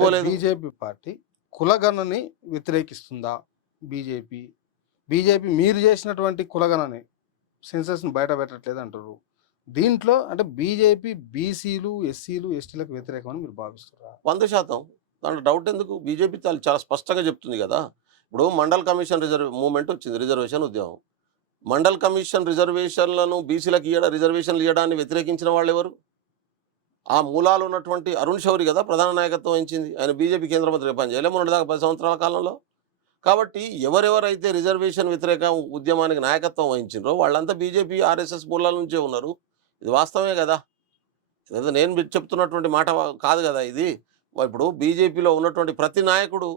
పోలేదు? BJP party కులగణని వ్యతిరేకిస్తుందా? బీజేపీ బీజేపీ మీరు చేసినటువంటి కులగణని సెన్సస్ని బయట పెట్టట్లేదు అంటారు. దీంట్లో అంటే బీజేపీ బీసీలు ఎస్సీలు ఎస్టీలకు వ్యతిరేకమని మీరు భావిస్తారా? 100% దాంట్లో డౌట్ ఎందుకు? బీజేపీ చాలా స్పష్టంగా చెప్తుంది కదా. ఇప్పుడు మండల్ కమిషన్ మూవ్మెంట్ వచ్చింది, రిజర్వేషన్ ఉద్యమం. మండల్ కమిషన్ రిజర్వేషన్లను బీసీలకు రిజర్వేషన్లు ఇవ్వడాన్ని వ్యతిరేకించిన వాళ్ళు ఎవరు? ఆ మూలాలు ఉన్నటువంటి అరుణ్ శౌరి కదా ప్రధాన నాయకత్వం వహించింది. ఆయన బీజేపీ కేంద్ర మంత్రిగా పనిచేయలే మొన్నటిదాకా 10 సంవత్సరాల కాలంలో. కాబట్టి ఎవరెవరైతే రిజర్వేషన్ వ్యతిరేక ఉద్యమానికి నాయకత్వం వహించిండ్రో వాళ్ళంతా బీజేపీ ఆర్ఎస్ఎస్ మూలాల నుంచే ఉన్నారు. ఇది వాస్తవమే కదా. ఇదేదో నేను చెప్తున్నటువంటి మాట కాదు కదా ఇది. ఇప్పుడు బీజేపీలో ఉన్నటువంటి ప్రతి నాయకుడు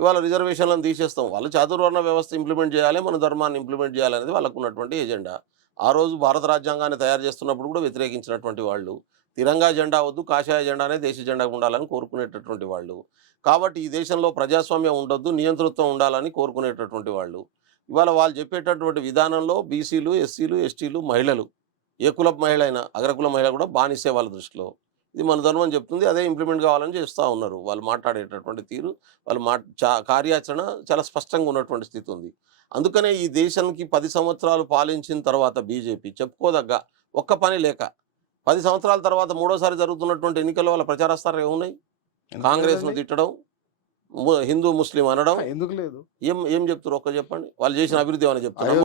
ఇవాళ రిజర్వేషన్లను తీసేస్తాం, వాళ్ళు చాతుర్వర్ణ వ్యవస్థ ఇంప్లిమెంట్ చేయాలి, మన ధర్మాన్ని ఇంప్లిమెంట్ చేయాలనేది వాళ్ళకు ఉన్నటువంటి ఎజెండా. ఆ రోజు భారత రాజ్యాంగాన్ని తయారు చేస్తున్నప్పుడు కూడా వ్యతిరేకించినటువంటి వాళ్ళు, తిరంగా జెండా వద్దు కాషాయ జెండానే దేశ జెండా ఉండాలని కోరుకునేటటువంటి వాళ్ళు. కాబట్టి ఈ దేశంలో ప్రజాస్వామ్యం ఉండొద్దు, నియంతృత్వం ఉండాలని కోరుకునేటటువంటి వాళ్ళు. ఇవాళ వాళ్ళు చెప్పేటటువంటి విధానంలో బీసీలు ఎస్సీలు ఎస్టీలు మహిళలు, ఏ కుల మహిళ అయినా అగ్రకుల మహిళ కూడా బానిసే వాళ్ళ దృష్టిలో. ఇది మన ధర్మం చెప్తుంది, అదే ఇంప్లిమెంట్ కావాలని చేస్తూ ఉన్నారు. వాళ్ళు మాట్లాడేటటువంటి తీరు, వాళ్ళు కార్యాచరణ చాలా స్పష్టంగా ఉన్నటువంటి స్థితి ఉంది. అందుకనే ఈ దేశానికి 10 సంవత్సరాలు పాలించిన తర్వాత బీజేపీ చెప్పుకోదగ్గ ఒక్క పని లేక 10 సంవత్సరాల తర్వాత మూడోసారి జరుగుతున్నటువంటి ఎన్నికల్లో వాళ్ళ ప్రచారాస్త్రాలు ఏమున్నాయి? కాంగ్రెస్ను తిట్టడం, హిందూ ముస్లిం అనడం. ఎందుకు లేదు? ఏం చెప్తారు ఒక్క చెప్పండి. వాళ్ళు చేసిన అభివృద్ధి ఏమైనా చెప్తున్నారు?